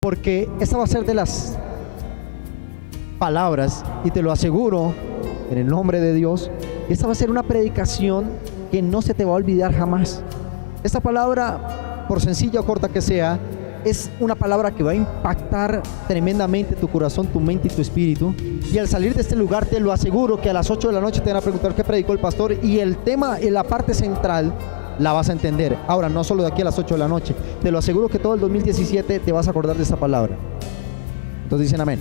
porque esta va a ser de las palabras, y te lo aseguro en el nombre de Dios, esta va a ser una predicación que no se te va a olvidar jamás. Esta palabra, por sencilla o corta que sea, es una palabra que va a impactar tremendamente tu corazón, tu mente y tu espíritu. Y al salir de este lugar, te lo aseguro que a las 8 de la noche te van a preguntar qué predicó el pastor, y el tema, en la parte central, la vas a entender. Ahora, no solo de aquí a las 8 de la noche, te lo aseguro que todo el 2017 te vas a acordar de esta palabra. Entonces dicen amén,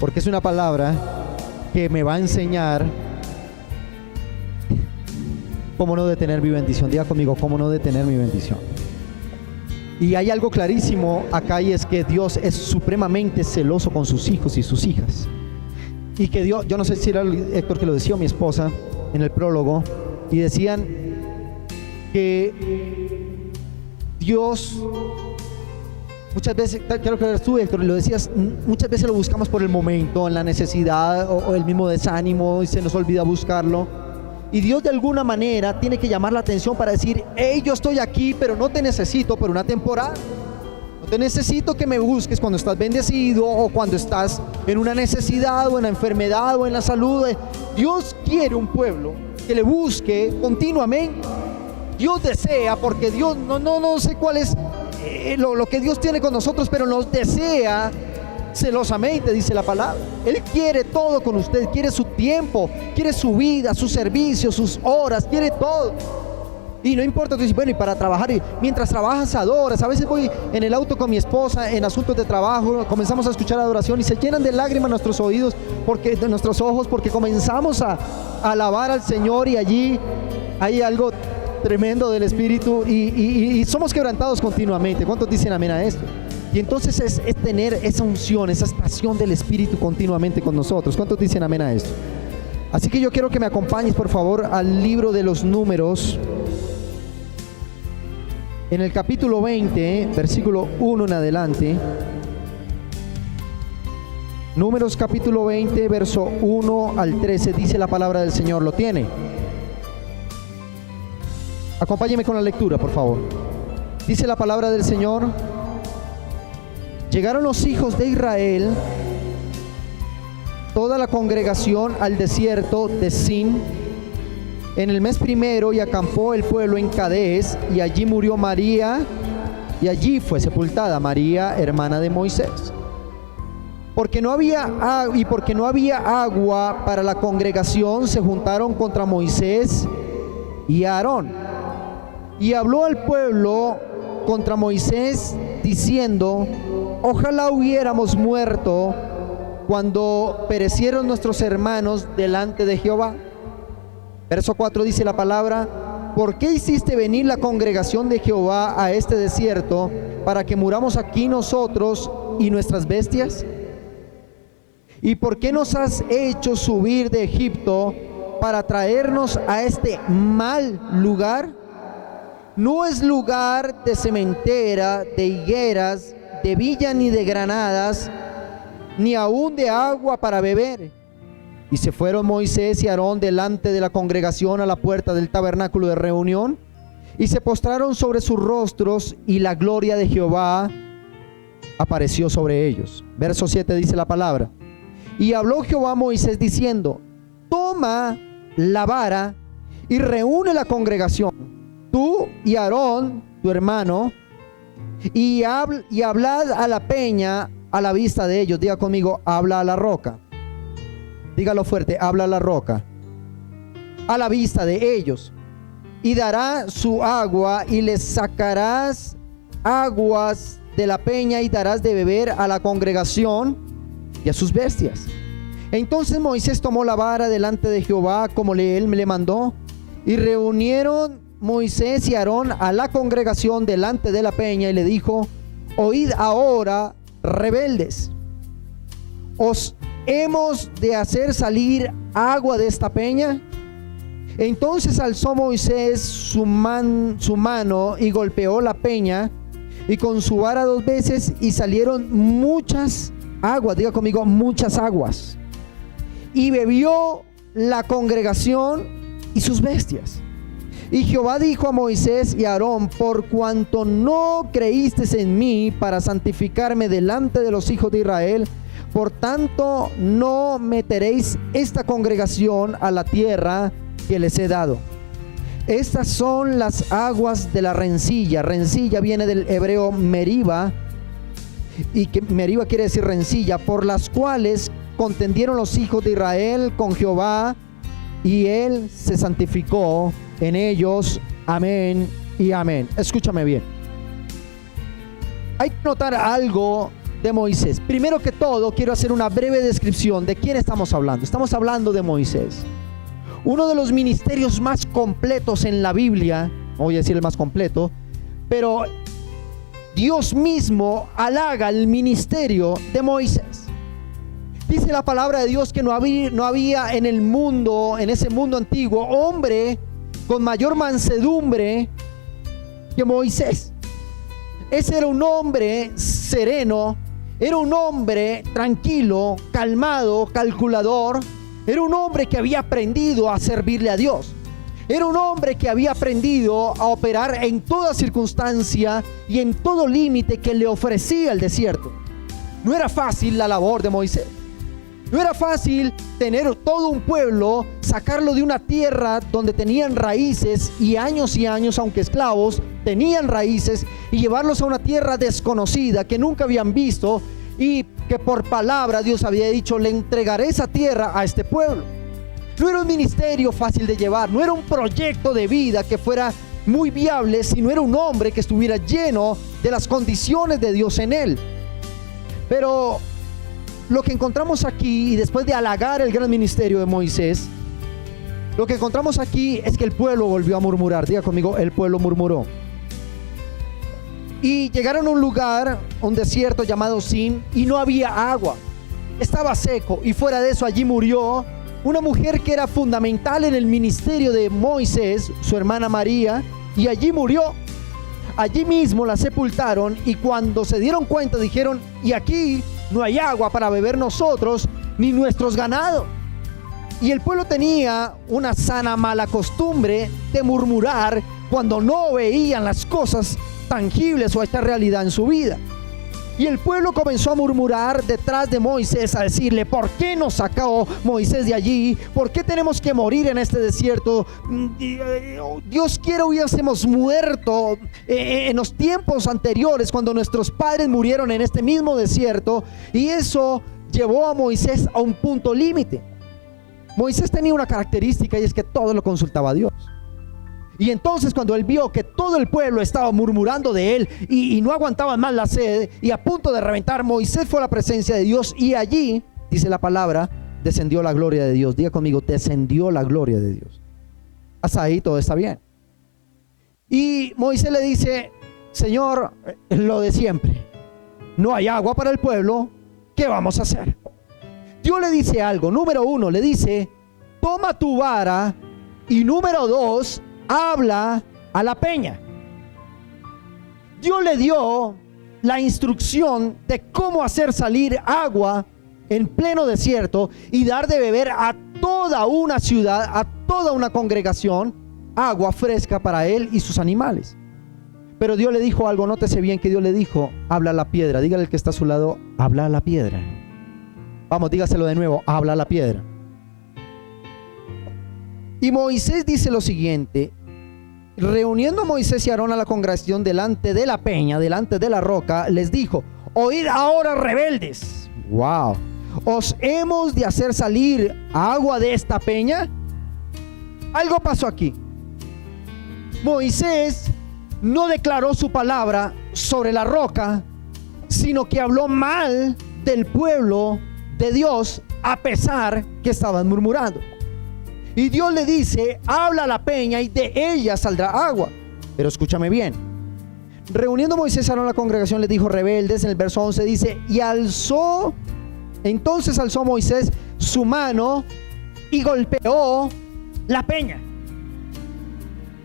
porque es una palabra que me va a enseñar cómo no detener mi bendición. Diga conmigo, cómo no detener mi bendición. Y hay algo clarísimo acá, y es que Dios es supremamente celoso con sus hijos y sus hijas. Y que Dios, yo no sé si era Héctor que lo decía, o mi esposa en el prólogo, y decían que Dios muchas veces, creo que eres tú, Héctor, lo decías, muchas veces lo buscamos por el momento, en la necesidad o el mismo desánimo, y se nos olvida buscarlo. Y Dios de alguna manera tiene que llamar la atención para decir: hey, yo estoy aquí, pero no te necesito por una temporada. No te necesito que me busques cuando estás bendecido, o cuando estás en una necesidad, o en la enfermedad, o en la salud. Dios quiere un pueblo que le busque continuamente. Dios desea, porque Dios, no sé cuál es lo que Dios tiene con nosotros, pero nos desea celosamente, dice la palabra. Él quiere todo con usted, quiere su tiempo, quiere su vida, su servicio, sus horas, quiere todo. Y no importa, tú dices, bueno, y para trabajar, y mientras trabajas adoras. A veces voy en el auto con mi esposa en asuntos de trabajo, comenzamos a escuchar adoración y se llenan de lágrimas nuestros oídos, de nuestros ojos, porque comenzamos a alabar al Señor, y allí hay algo tremendo del Espíritu, y somos quebrantados continuamente. ¿Cuántos dicen amén a esto? Y entonces es tener esa unción, esa estación del Espíritu continuamente con nosotros. ¿Cuántos dicen amén a esto? Así que yo quiero que me acompañes, por favor, al libro de los Números, en el capítulo 20, versículo 1 en adelante. Números capítulo 20, verso 1 al 13, dice la palabra del Señor. ¿Lo tiene? Acompáñeme con la lectura, por favor. Dice la palabra del Señor: llegaron los hijos de Israel, toda la congregación, al desierto de Sin en el mes primero, y acampó el pueblo en Cades, y allí murió María, y allí fue sepultada María, hermana de Moisés. Porque no había agua para la congregación, se juntaron contra Moisés y Aarón. Y habló al pueblo contra Moisés, diciendo: ojalá hubiéramos muerto cuando perecieron nuestros hermanos delante de Jehová. Verso 4 dice la palabra: ¿por qué hiciste venir la congregación de Jehová a este desierto, para que muramos aquí nosotros y nuestras bestias? ¿Y por qué nos has hecho subir de Egipto para traernos a este mal lugar? No es lugar de sementera, de higueras, de villa, ni de granadas, ni aún de agua para beber. Y se fueron Moisés y Aarón delante de la congregación a la puerta del tabernáculo de reunión, y se postraron sobre sus rostros, y la gloria de Jehová apareció sobre ellos. Verso 7 dice la palabra: y habló Jehová a Moisés diciendo: toma la vara y reúne la congregación, tú y Aarón tu hermano, y hablad a la peña a la vista de ellos. Diga conmigo: habla a la roca. Dígalo fuerte: habla a la roca, a la vista de ellos, y dará su agua, y les sacarás aguas de la peña, y darás de beber a la congregación y a sus bestias. Entonces Moisés tomó la vara delante de Jehová, como él le mandó, y reunieron Moisés y Aarón a la congregación delante de la peña, y le dijo: oíd ahora, rebeldes, ¿os hemos de hacer salir agua de esta peña? Entonces alzó Moisés su mano y golpeó la peña, y con su vara 2 veces, y salieron muchas aguas. Diga conmigo: muchas aguas. Y bebió la congregación y sus bestias. Y Jehová dijo a Moisés y a Aarón: por cuanto no creísteis en mí para santificarme delante de los hijos de Israel, por tanto no meteréis esta congregación a la tierra que les he dado. Estas son las aguas de la rencilla. Rencilla viene del hebreo Meriba, y que Meriba quiere decir rencilla, por las cuales contendieron los hijos de Israel con Jehová, y él se santificó en ellos. Amén y amén. Escúchame bien. Hay que notar algo de Moisés. Primero que todo, quiero hacer una breve descripción de quién estamos hablando. Estamos hablando de Moisés, uno de los ministerios más completos en la Biblia. No voy a decir el más completo, pero Dios mismo halaga el ministerio de Moisés. Dice la palabra de Dios que no había en el mundo, en ese mundo antiguo, hombre con mayor mansedumbre que Moisés. Ese era un hombre sereno, era un hombre tranquilo, calmado, calculador. Era un hombre que había aprendido a servirle a Dios. Era un hombre que había aprendido a operar en toda circunstancia y en todo límite que le ofrecía el desierto. No era fácil la labor de Moisés. No era fácil tener todo un pueblo, sacarlo de una tierra donde tenían raíces y años, aunque esclavos, tenían raíces, y llevarlos a una tierra desconocida que nunca habían visto, y que por palabra Dios había dicho: le entregaré esa tierra a este pueblo. No era un ministerio fácil de llevar, no era un proyecto de vida que fuera muy viable, sino era un hombre que estuviera lleno de las condiciones de Dios en él. Pero lo que encontramos aquí, y después de halagar el gran ministerio de Moisés, lo que encontramos aquí es que el pueblo volvió a murmurar. Diga conmigo: el pueblo murmuró. Y llegaron a un lugar, un desierto llamado Sin, y no había agua, estaba seco, y fuera de eso allí murió una mujer que era fundamental en el ministerio de Moisés, su hermana María, y allí murió. Allí mismo la sepultaron, y cuando se dieron cuenta dijeron: y aquí no hay agua para beber nosotros ni nuestros ganados. Y el pueblo tenía una sana mala costumbre de murmurar cuando no veían las cosas tangibles o esta realidad en su vida. Y el pueblo comenzó a murmurar detrás de Moisés, a decirle: ¿por qué nos sacó Moisés de allí? ¿Por qué tenemos que morir en este desierto? Dios quiera hubiésemos muerto en los tiempos anteriores, cuando nuestros padres murieron en este mismo desierto. Y eso llevó a Moisés a un punto límite. Moisés tenía una característica, y es que todo lo consultaba a Dios. Y entonces, cuando él vio que todo el pueblo estaba murmurando de él y no aguantaban más la sed y a punto de reventar, Moisés fue a la presencia de Dios, y allí, dice la palabra, descendió la gloria de Dios. Diga conmigo: descendió la gloria de Dios. Hasta ahí todo está bien. Y Moisés le dice: Señor, lo de siempre, no hay agua para el pueblo, ¿qué vamos a hacer? Dios le dice algo. Número uno, le dice: toma tu vara, y número dos, habla a la peña. Dios le dio la instrucción de cómo hacer salir agua en pleno desierto y dar de beber a toda una ciudad, a toda una congregación, agua fresca para él y sus animales. Pero Dios le dijo algo. Nótese bien que Dios le dijo: habla a la piedra. Dígale al que está a su lado: habla a la piedra. Vamos, dígaselo de nuevo: habla a la piedra. Y Moisés dice lo siguiente: reuniendo Moisés y Aarón a la congregación delante de la peña, delante de la roca, les dijo: oíd ahora, rebeldes. Wow. ¿Os hemos de hacer salir agua de esta peña? Algo pasó aquí. Moisés no declaró su palabra sobre la roca, sino que habló mal del pueblo de Dios, a pesar que estaban murmurando. Y Dios le dice: habla a la peña y de ella saldrá agua. Pero escúchame bien. Reuniendo Moisés a la congregación, les dijo: rebeldes. En el verso 11 dice: entonces alzó Moisés su mano y golpeó la peña.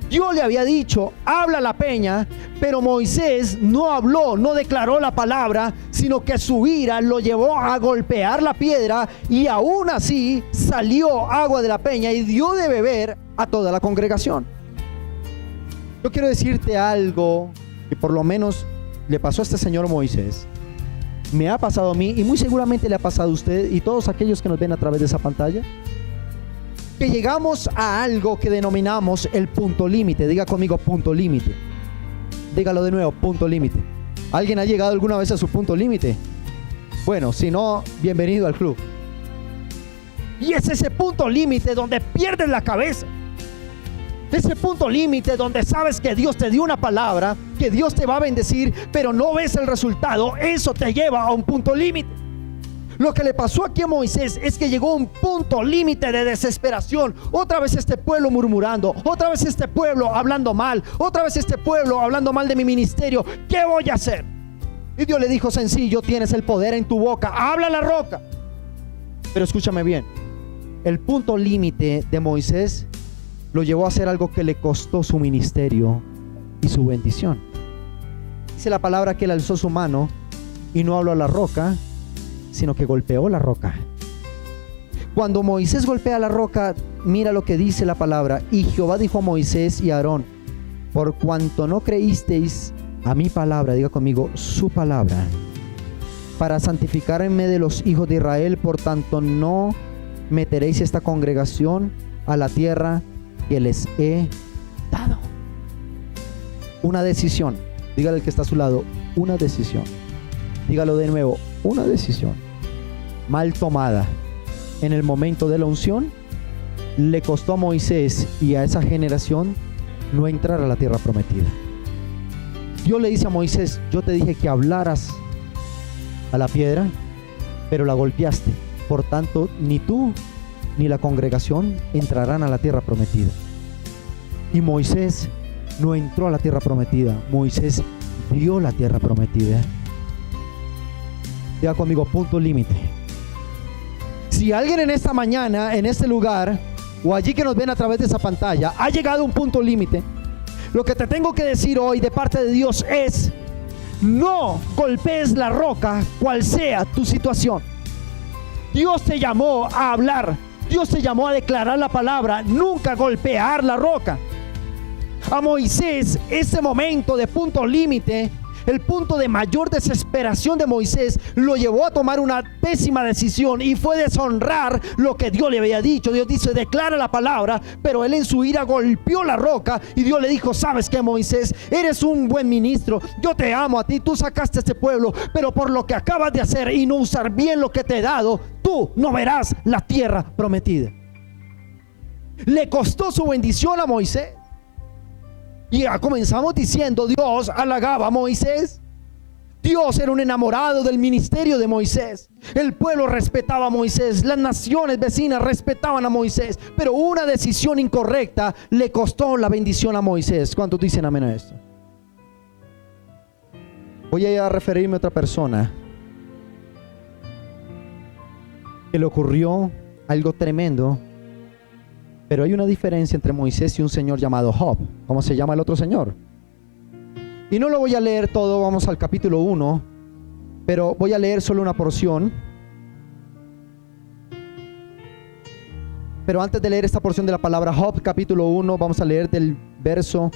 Dios le había dicho: habla a la peña, pero Moisés no habló, no declaró la palabra, sino que su ira lo llevó a golpear la piedra, y aún así salió agua de la peña y dio de beber a toda la congregación. Yo quiero decirte algo que por lo menos le pasó a este señor Moisés, me ha pasado a mí y muy seguramente le ha pasado a usted y todos aquellos que nos ven a través de esa pantalla, que llegamos a algo que denominamos el punto límite. Diga conmigo, punto límite. Dígalo de nuevo, punto límite. ¿Alguien ha llegado alguna vez a su punto límite? Bueno, si no, bienvenido al club. Y es ese punto límite donde pierdes la cabeza. Ese punto límite donde sabes que Dios te dio una palabra, que Dios te va a bendecir, pero no ves el resultado. Eso te lleva a un punto límite. Lo que le pasó aquí a Moisés es que llegó a un punto límite de desesperación. Otra vez este pueblo murmurando, otra vez este pueblo hablando mal, otra vez este pueblo hablando mal de mi ministerio. ¿Qué voy a hacer? Y Dios le dijo, sencillo, tienes el poder en tu boca, habla a la roca. Pero escúchame bien, el punto límite de Moisés lo llevó a hacer algo que le costó su ministerio y su bendición. Dice la palabra que él alzó su mano y no habló a la roca, sino que golpeó la roca. Cuando Moisés golpea la roca, mira lo que dice la palabra. Y Jehová dijo a Moisés y a Aarón, por cuanto no creísteis a mi palabra, diga conmigo, su palabra, para santificarme de los hijos de Israel, por tanto no meteréis esta congregación a la tierra que les he dado. Una decisión. Dígale al que está a su lado, una decisión. Dígalo de nuevo, una decisión mal tomada en el momento de la unción le costó a Moisés y a esa generación no entrar a la tierra prometida. Dios le dice a Moisés, yo te dije que hablaras a la piedra, pero la golpeaste. Por tanto, ni tú ni la congregación entrarán a la tierra prometida. Y Moisés no entró a la tierra prometida. Moisés vio la tierra prometida. Diga conmigo, punto límite. Si alguien en esta mañana, en este lugar, o allí que nos ven a través de esa pantalla, ha llegado a un punto límite, lo que te tengo que decir hoy de parte de Dios es: no golpees la roca, cual sea tu situación. Dios te llamó a hablar, Dios te llamó a declarar la palabra, nunca golpear la roca. A Moisés, ese momento de punto límite, el punto de mayor desesperación de Moisés, lo llevó a tomar una pésima decisión y fue deshonrar lo que Dios le había dicho. Dios dice, declara la palabra, pero él en su ira golpeó la roca y Dios le dijo, ¿sabes qué, Moisés? Eres un buen ministro, yo te amo a ti, tú sacaste a este pueblo, pero por lo que acabas de hacer y no usar bien lo que te he dado, tú no verás la tierra prometida. Le costó su bendición a Moisés. Y ya comenzamos diciendo, Dios halagaba a Moisés. Dios era un enamorado del ministerio de Moisés. El pueblo respetaba a Moisés. Las naciones vecinas respetaban a Moisés. Pero una decisión incorrecta le costó la bendición a Moisés. ¿Cuántos dicen amén a esto? Voy a referirme a otra persona que le ocurrió algo tremendo. Pero hay una diferencia entre Moisés y un señor llamado Job. ¿Cómo se llama el otro señor? Y no lo voy a leer todo, vamos al capítulo 1, pero voy a leer solo una porción. Pero antes de leer esta porción de la palabra Job, capítulo 1, vamos a leer del verso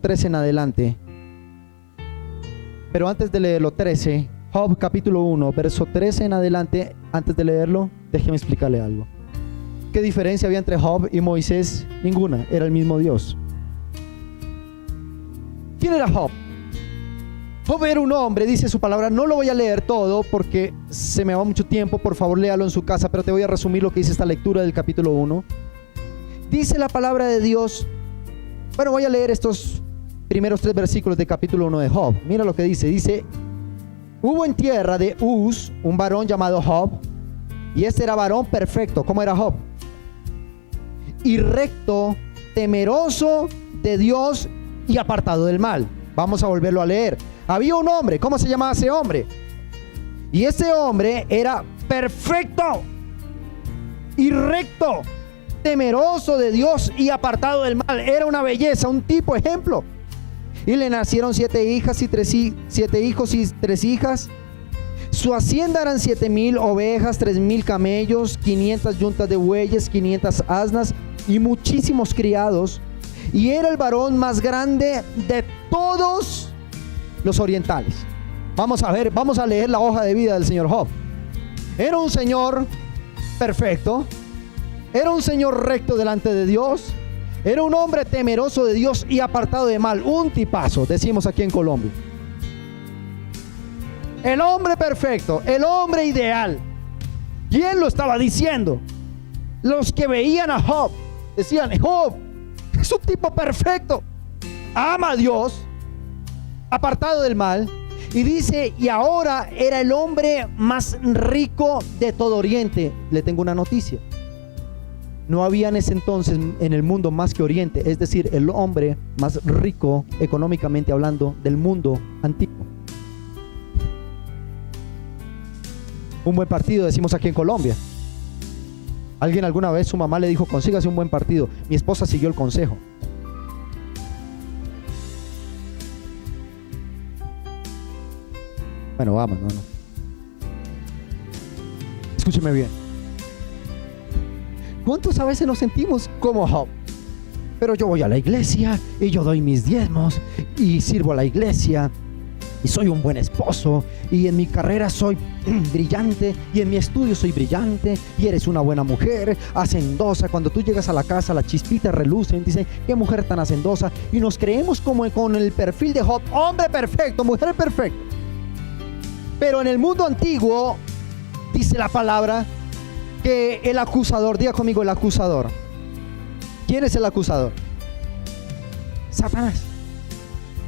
13 en adelante. Pero antes de leerlo, 13, Job capítulo 1, verso 13 en adelante. Antes de leerlo, déjeme explicarle algo. ¿Qué diferencia había entre Job y Moisés? Ninguna, era el mismo Dios. ¿Quién era Job? Job era un hombre, dice su palabra. No lo voy a leer todo porque se me va mucho tiempo. Por favor, léalo en su casa, pero te voy a resumir lo que dice esta lectura del capítulo 1. Dice la palabra de Dios. Bueno, voy a leer estos primeros 3 versículos del capítulo 1 de Job. Mira lo que dice. Dice: hubo en tierra de Uz un varón llamado Job, y este era varón perfecto. ¿Cómo era Job? Y recto, temeroso de Dios y apartado del mal. Vamos a volverlo a leer. Había un hombre, ¿cómo se llamaba ese hombre? Y ese hombre era perfecto y recto, temeroso de Dios y apartado del mal. Era una belleza, un tipo ejemplo. Y le nacieron 7 hijos y 3 hijas. Su hacienda eran 7,000 ovejas, 3,000 camellos, 500 yuntas de bueyes, 500 asnas y muchísimos criados. Y era el varón más grande de todos los orientales. Vamos a leer la hoja de vida del señor Job. Era un señor perfecto, era un señor recto delante de Dios, era un hombre temeroso de Dios y apartado de mal, un tipazo, decimos aquí en Colombia. El hombre perfecto, el hombre ideal. ¿Quién lo estaba diciendo? Los que veían a Job decían: Job es un tipo perfecto, ama a Dios, apartado del mal. Y dice, y ahora era el hombre más rico de todo Oriente. Le tengo una noticia: no había en ese entonces en el mundo más que Oriente, es decir, el hombre más rico económicamente hablando del mundo antiguo. Un buen partido, decimos aquí en Colombia. Alguien alguna vez, su mamá le dijo: consígase un buen partido. Mi esposa siguió el consejo. Bueno, vamos, no. Escúcheme bien. ¿Cuántos a veces nos sentimos como Job? Pero yo voy a la iglesia y yo doy mis diezmos y sirvo a la iglesia y soy un buen esposo y en mi carrera soy brillante y en mi estudio soy brillante y eres una buena mujer, hacendosa. Cuando tú llegas a la casa, la chispita reluce y dice: qué mujer tan hacendosa. Y nos creemos como con el perfil de Job: hombre perfecto, mujer perfecta. Pero en el mundo antiguo dice la palabra que el acusador, diga conmigo, el acusador. ¿Quién es el acusador? Satanás.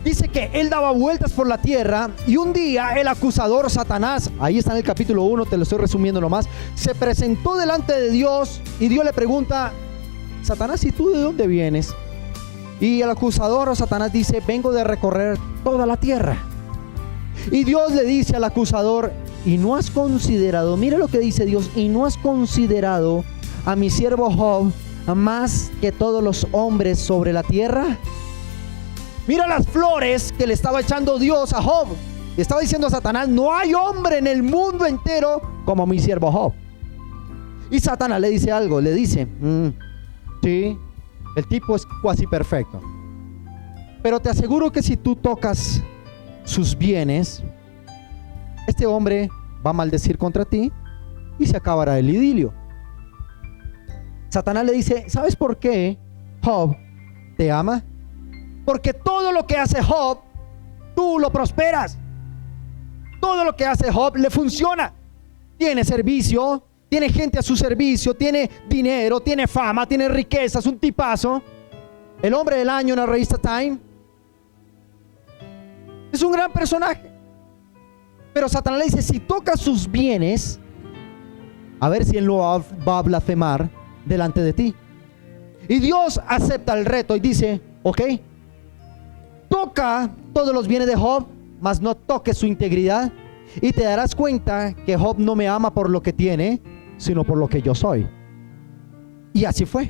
Dice que él daba vueltas por la tierra y un día el acusador, Satanás, ahí está en el capítulo 1, te lo estoy resumiendo nomás, se presentó delante de Dios y Dios le pregunta: Satanás, ¿y tú de dónde vienes? Y el acusador o Satanás dice: vengo de recorrer toda la tierra. Y Dios le dice al acusador: y no has considerado, mira lo que dice Dios, y no has considerado a mi siervo Job más que todos los hombres sobre la tierra. Mira las flores que le estaba echando Dios a Job. Le estaba diciendo a Satanás: no hay hombre en el mundo entero como mi siervo Job. Y Satanás le dice algo, le dice: sí, el tipo es casi perfecto, pero te aseguro que si tú tocas sus bienes, este hombre va a maldecir contra ti y se acabará el idilio. Satanás le dice: ¿sabes por qué Job te ama? Porque todo lo que hace Job, tú lo prosperas. Todo lo que hace Job le funciona. Tiene servicio, tiene gente a su servicio, tiene dinero, tiene fama, tiene riqueza, es un tipazo. El hombre del año en la revista Time. Es un gran personaje. Pero Satanás le dice: si tocas sus bienes, a ver si él no va a blasfemar delante de ti. Y Dios acepta el reto y dice: ok, toca todos los bienes de Job, mas no toques su integridad, y te darás cuenta que Job no me ama por lo que tiene, sino por lo que yo soy. Y así fue.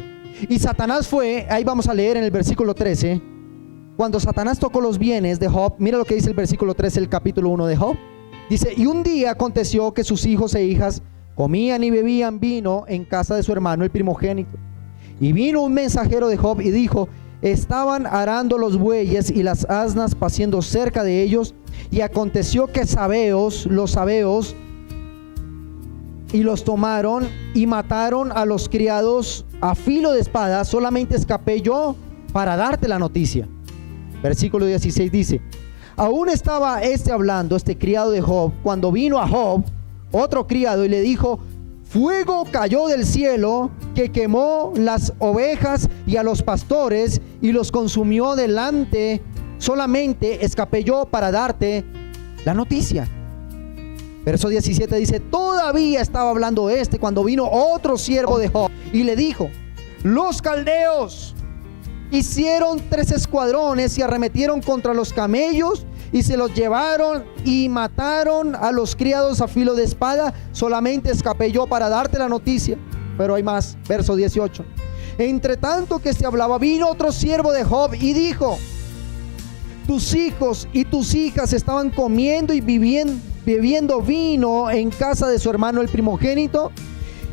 Y Satanás fue, ahí vamos a leer en el versículo 13, cuando Satanás tocó los bienes de Job. Mira lo que dice el versículo 13, el capítulo 1 de Job. Dice: y un día aconteció que sus hijos e hijas comían y bebían vino en casa de su hermano el primogénito. Y vino un mensajero de Job y dijo: estaban arando los bueyes y las asnas paciendo cerca de ellos, y aconteció que los sabeos y los tomaron y mataron a los criados a filo de espada. Solamente escapé yo para darte la noticia. Versículo 16 dice: aún estaba hablando, este criado de Job, cuando vino a Job otro criado y le dijo: fuego cayó del cielo que quemó las ovejas y a los pastores y los consumió delante. Solamente escapé yo para darte la noticia. Verso 17 dice: todavía estaba hablando cuando vino otro siervo de Job y le dijo: los caldeos hicieron 3 escuadrones y arremetieron contra los camellos y se los llevaron y mataron a los criados a filo de espada. Solamente escapé yo para darte la noticia. Pero hay más. Verso 18: entre tanto que se hablaba, vino otro siervo de Job y dijo: tus hijos y tus hijas estaban comiendo y bebiendo vino en casa de su hermano el primogénito,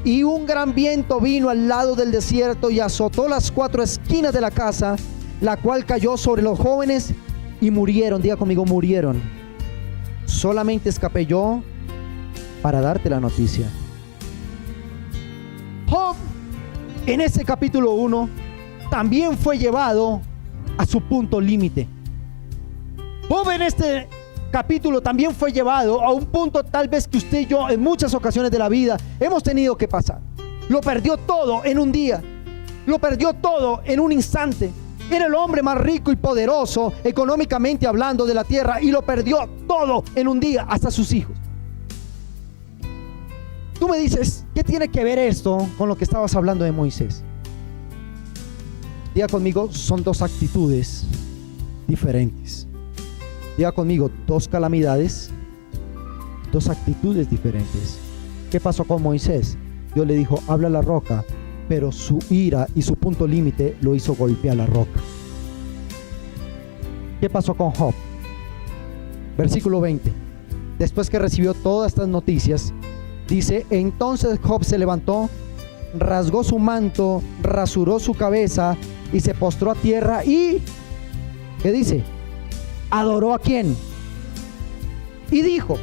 y un gran viento vino al lado del desierto y azotó las 4 esquinas de la casa, la cual cayó sobre los jóvenes y murieron. Diga conmigo, murieron. Solamente escapé yo para darte la noticia. Job, en ese capítulo 1, también fue llevado a su punto límite. Job en este capítulo también fue llevado a un punto tal vez que usted y yo en muchas ocasiones de la vida hemos tenido que pasar. Lo perdió todo en un día, lo perdió todo en un instante. Era el hombre más rico y poderoso económicamente hablando de la tierra, y lo perdió todo en un día, hasta sus hijos. Tú me dices, ¿qué tiene que ver esto con lo que estabas hablando de Moisés? Diga conmigo, son 2 actitudes diferentes. Diga conmigo, 2 calamidades, 2 actitudes diferentes. ¿Qué pasó con Moisés? Dios le dijo, habla a la roca, pero su ira y su punto límite lo hizo golpear la roca. ¿Qué pasó con Job? Versículo 20. Después que recibió todas estas noticias, dice, entonces Job se levantó, rasgó su manto, rasuró su cabeza y se postró a tierra y, ¿qué dice? ¿Adoró a quién? Y dijo,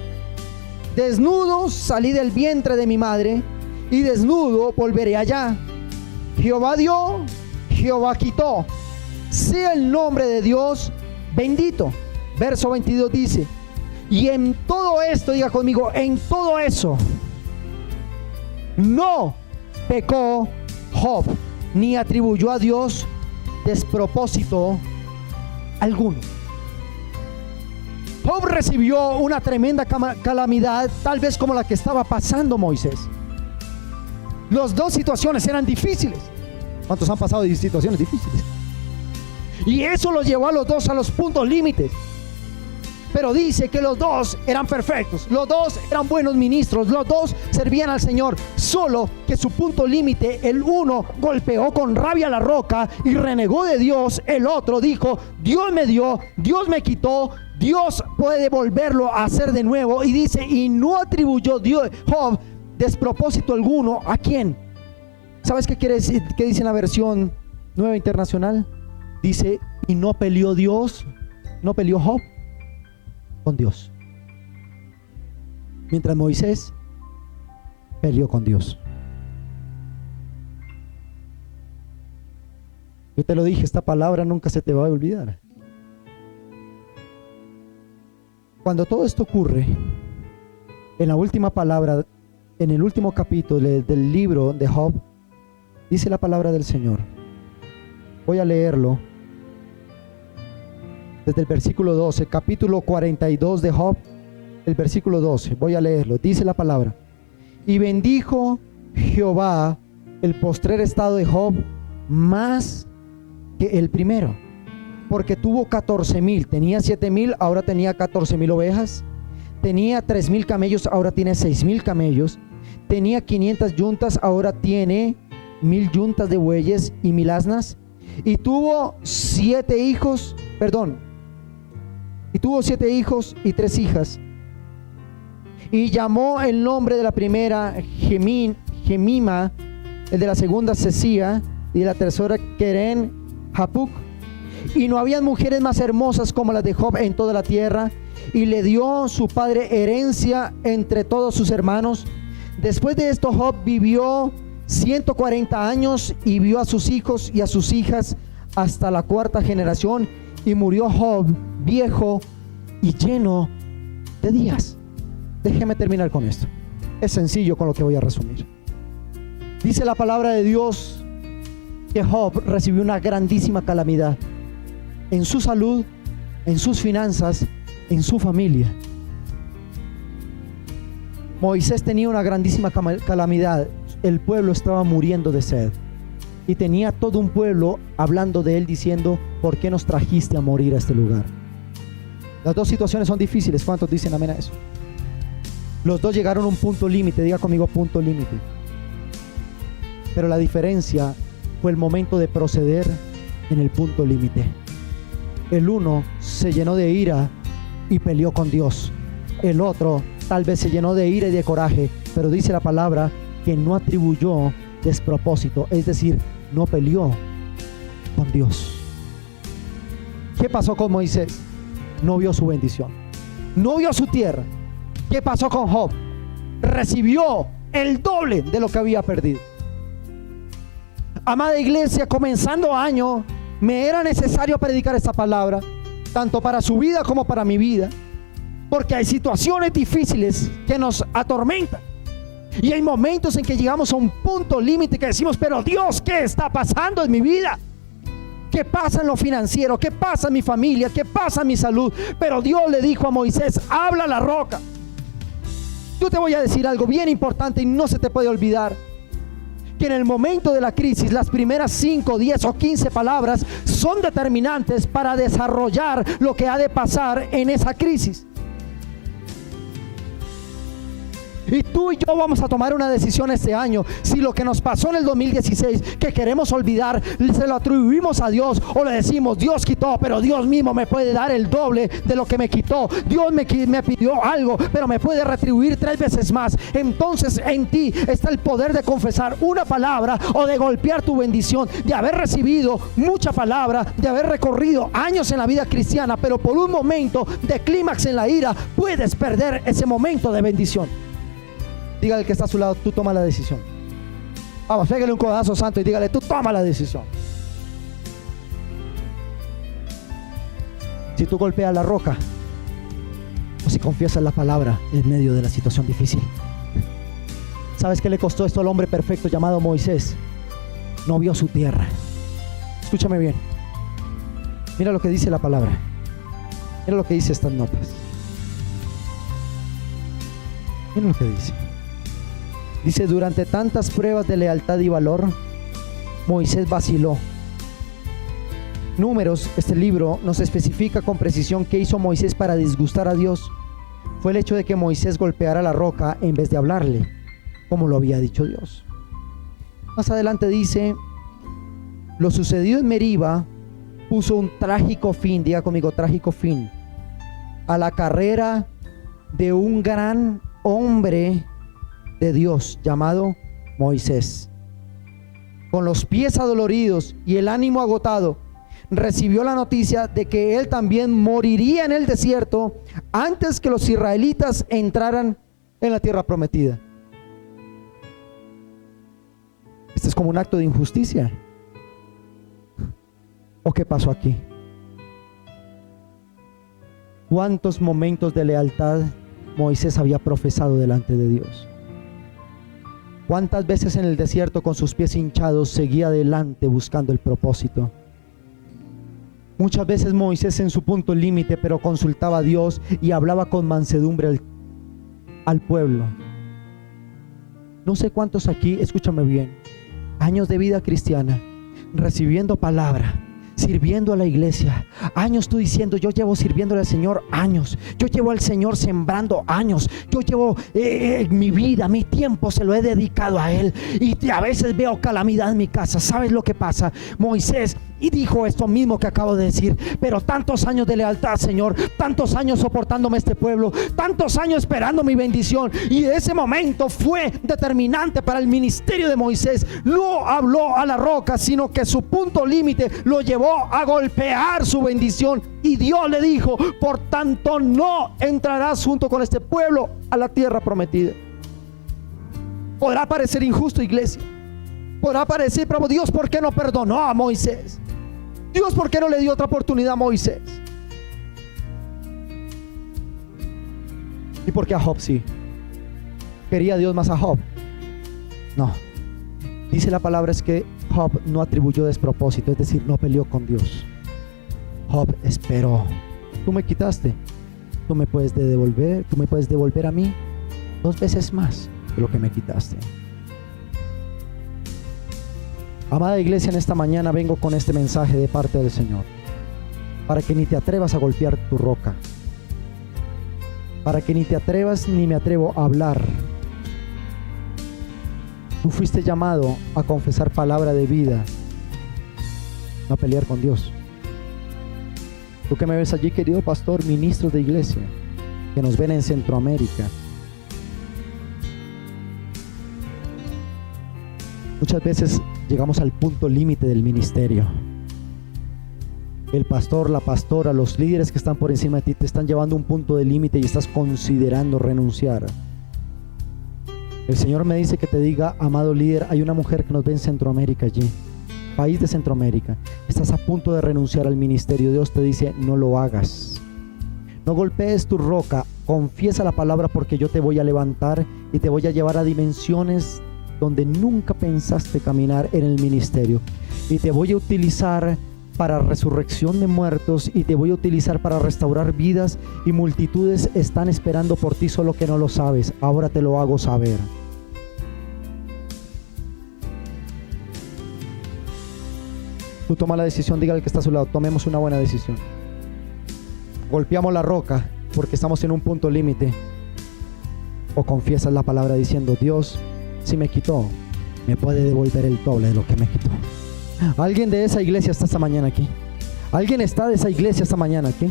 desnudo salí del vientre de mi madre y desnudo volveré allá. Jehová dio, Jehová quitó, sea el nombre de Dios bendito. Verso 22 dice, y en todo esto, diga conmigo, en todo eso no pecó Job, ni atribuyó a Dios despropósito alguno. Job recibió una tremenda calamidad, tal vez como la que estaba pasando Moisés. Las 2 situaciones eran difíciles. ¿Cuántos han pasado de situaciones difíciles? Y eso los llevó a los 2 a los puntos límites. Pero dice que los 2 eran perfectos, los 2 eran buenos ministros, los 2 servían al Señor, solo que su punto límite, el uno golpeó con rabia la roca y renegó de Dios, el otro dijo, Dios me dio, Dios me quitó, Dios puede volverlo a hacer de nuevo, y dice, y no atribuyó Dios, Job, despropósito alguno. ¿A quién? ¿Sabes qué quiere decir? ¿Qué dice en la versión Nueva Internacional? Dice, y no peleó Dios, no peleó Job con Dios, mientras Moisés peleó con Dios. Yo te lo dije, esta palabra nunca se te va a olvidar. Cuando todo esto ocurre, en la última palabra, en el último capítulo del libro de Job, dice la palabra del Señor. Voy a leerlo desde el versículo 12, capítulo 42 de Job, el versículo 12. Voy a leerlo. Dice la palabra: y bendijo Jehová el postrer estado de Job más que el primero, porque tuvo 14,000, tenía 7,000, ahora tenía 14,000 ovejas, tenía 3,000 camellos, ahora tiene 6,000 camellos, tenía 500 yuntas, ahora tiene 1,000 yuntas de bueyes y 1,000 asnas, y tuvo 7 hijos y 3 hijas, y llamó el nombre de la primera Gemima, el de la segunda Sesía, y de la tercera Keren Hapuc. Y no habían mujeres más hermosas como las de Job en toda la tierra, y le dio su padre herencia entre todos sus hermanos. Después de esto Job vivió 140 años y vio a sus hijos y a sus hijas hasta la 4ª generación, y murió Job viejo y lleno de días. Déjeme terminar con esto. Es sencillo con lo que voy a resumir. Dice la palabra de Dios que Job recibió una grandísima calamidad en su salud, en sus finanzas, en su familia. Moisés tenía una grandísima calamidad. El pueblo estaba muriendo de sed, y tenía todo un pueblo hablando de él, diciendo: ¿por qué nos trajiste a morir a este lugar? Las 2 situaciones son difíciles. ¿Cuántos dicen amén a eso? Los 2 llegaron a un punto límite. Diga conmigo, punto límite. Pero la diferencia fue el momento de proceder en el punto límite. El uno se llenó de ira y peleó con Dios. El otro tal vez se llenó de ira y de coraje, pero dice la palabra que no atribuyó despropósito, es decir, no peleó con Dios. ¿Qué pasó con Moisés? No vio su bendición, no vio su tierra. ¿Qué pasó con Job? Recibió el doble de lo que había perdido. Amada iglesia, comenzando año, me era necesario predicar esta palabra, tanto para su vida como para mi vida, porque hay situaciones difíciles que nos atormentan. Y hay momentos en que llegamos a un punto límite que decimos, pero Dios, ¿qué está pasando en mi vida? ¿Qué pasa en lo financiero? ¿Qué pasa en mi familia? ¿Qué pasa en mi salud? Pero Dios le dijo a Moisés, habla a la roca. Yo te voy a decir algo bien importante y no se te puede olvidar, que en el momento de la crisis, las primeras 5, 10 o 15 palabras son determinantes para desarrollar lo que ha de pasar en esa crisis. Y tú y yo vamos a tomar una decisión este año. Si lo que nos pasó en el 2016, que queremos olvidar, se lo atribuimos a Dios, o le decimos, Dios quitó, pero Dios mismo me puede dar el doble de lo que me quitó. Dios me pidió algo, pero me puede retribuir 3 veces más. Entonces en ti está el poder de confesar una palabra o de golpear tu bendición, de haber recibido mucha palabra, de haber recorrido años en la vida cristiana, pero por un momento de clímax en la ira puedes perder ese momento de bendición. Dígale al que está a su lado, tú toma la decisión. Vamos, pégale un codazo santo y dígale, tú toma la decisión. Si tú golpeas la roca o si confiesas la palabra en medio de la situación difícil. ¿Sabes qué le costó esto al hombre perfecto llamado Moisés? No vio su tierra. Escúchame bien. Mira lo que dice la palabra. Mira lo que dice estas notas. Mira lo que dice. Dice, durante tantas pruebas de lealtad y valor, Moisés vaciló. Números, este libro nos especifica con precisión qué hizo Moisés para disgustar a Dios. Fue el hecho de que Moisés golpeara la roca en vez de hablarle, como lo había dicho Dios. Más adelante dice, lo sucedido en Meriba puso un trágico fin, diga conmigo, trágico fin, a la carrera de un gran hombre de Dios llamado Moisés. Con los pies adoloridos y el ánimo agotado, recibió la noticia de que él también moriría en el desierto antes que los israelitas entraran en la tierra prometida. Este es como un acto de injusticia. ¿O qué pasó aquí? ¿Cuántos momentos de lealtad Moisés había profesado delante de Dios? ¿Cuántas veces en el desierto con sus pies hinchados seguía adelante buscando el propósito? Muchas veces Moisés en su punto límite, pero consultaba a Dios y hablaba con mansedumbre al pueblo. No sé cuántos aquí, escúchame bien, años de vida cristiana, recibiendo palabra, sirviendo a la iglesia, años tú diciendo, yo llevo sirviéndole al Señor años, yo llevo al Señor sembrando años, yo llevo mi vida, mi tiempo se lo he dedicado a Él, y a veces veo calamidad en mi casa. ¿Sabes lo que pasa? Moisés y dijo esto mismo que acabo de decir, pero tantos años de lealtad, Señor, tantos años soportándome este pueblo, tantos años esperando mi bendición, y ese momento fue determinante para el ministerio de Moisés. No habló a la roca, sino que su punto límite lo llevó a golpear su bendición, y Dios le dijo, por tanto no entrarás junto con este pueblo a la tierra prometida. Podrá parecer injusto, iglesia, podrá parecer, pero Dios, ¿por qué no perdonó a Moisés? Dios, ¿por qué no le dio otra oportunidad a Moisés? ¿Y por qué a Job sí? ¿Quería Dios más a Job? No. Dice la palabra es que Job no atribuyó despropósito, es decir, no peleó con Dios. Job esperó. Tú me quitaste, tú me puedes devolver a mí 2 veces más de lo que me quitaste. Amada iglesia, en esta mañana vengo con este mensaje de parte del Señor, para que ni te atrevas a golpear tu roca, para que ni te atrevas ni me atrevo a hablar. Tú fuiste llamado a confesar palabra de vida, no a pelear con Dios. Tú que me ves allí, querido pastor, ministros de iglesia, que nos ven en Centroamérica, Muchas veces llegamos al punto límite del ministerio. El pastor, la pastora, los líderes que están por encima de ti te están llevando a un punto de límite y estás considerando renunciar. El Señor me dice que te diga: amado líder, hay una mujer que nos ve en Centroamérica allí, país de Centroamérica. Estás a punto de renunciar al ministerio. Dios te dice: no lo hagas. No golpees tu roca, confiesa la palabra, porque yo te voy a levantar y te voy a llevar a dimensiones donde nunca pensaste caminar en el ministerio. Y te voy a utilizar para resurrección de muertos, y te voy a utilizar para restaurar vidas, y multitudes están esperando por ti, solo que no lo sabes. Ahora te lo hago saber. Tú toma la decisión. Diga al que está a su lado: tomemos una buena decisión. Golpeamos la roca porque estamos en un punto límite, o confiesas la palabra diciendo: Dios, si me quitó, me puede devolver el doble de lo que me quitó. Alguien de esa iglesia está esta mañana aquí. Alguien está de esa iglesia esta mañana aquí.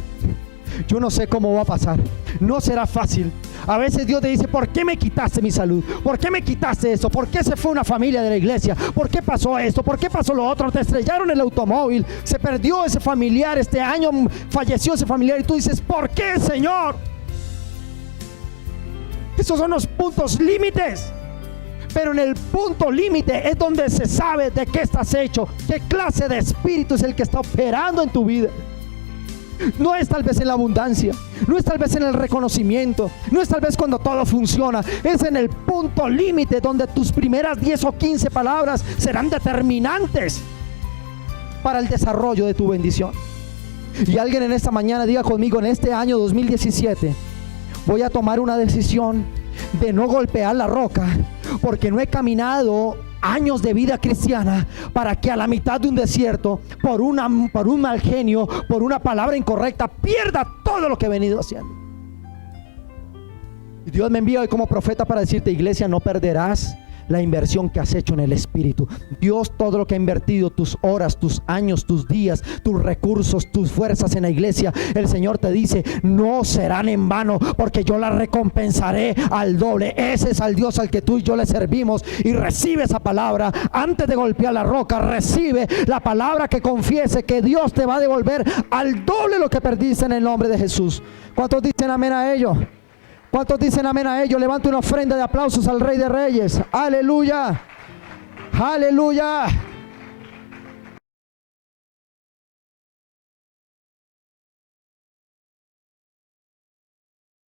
Yo no sé cómo va a pasar. No será fácil. A veces Dios te dice: ¿por qué me quitaste mi salud? ¿Por qué me quitaste esto? ¿Por qué se fue una familia de la iglesia? ¿Por qué pasó esto? ¿Por qué pasó lo otro? Te estrellaron el automóvil, se perdió ese familiar, este año falleció ese familiar, y tú dices: ¿por qué, Señor? Esos son los puntos límites. Pero en el punto límite es donde se sabe de qué estás hecho, qué clase de espíritu es el que está operando en tu vida. No es tal vez en la abundancia, no es tal vez en el reconocimiento, no es tal vez cuando todo funciona. Es en el punto límite donde tus primeras 10 o 15 palabras serán determinantes para el desarrollo de tu bendición. Y alguien en esta mañana diga conmigo: en este año 2017 voy a tomar una decisión de no golpear la roca, porque no he caminado años de vida cristiana para que a la mitad de un desierto, por un mal genio, por una palabra incorrecta, pierda todo lo que he venido haciendo. Y Dios me envía hoy como profeta para decirte: iglesia, no perderás la inversión que has hecho en el Espíritu. Dios, todo lo que ha invertido, tus horas, tus años, tus días, tus recursos, tus fuerzas en la iglesia, el Señor te dice: no serán en vano, porque yo las recompensaré al doble. Ese es al Dios al que tú y yo le servimos. Y recibe esa palabra antes de golpear la roca. Recibe la palabra que confiese que Dios te va a devolver al doble lo que perdiste, en el nombre de Jesús. ¿Cuántos dicen amén a ello? ¿Cuántos dicen amén a ello? Levanta una ofrenda de aplausos al Rey de Reyes. Aleluya, aleluya.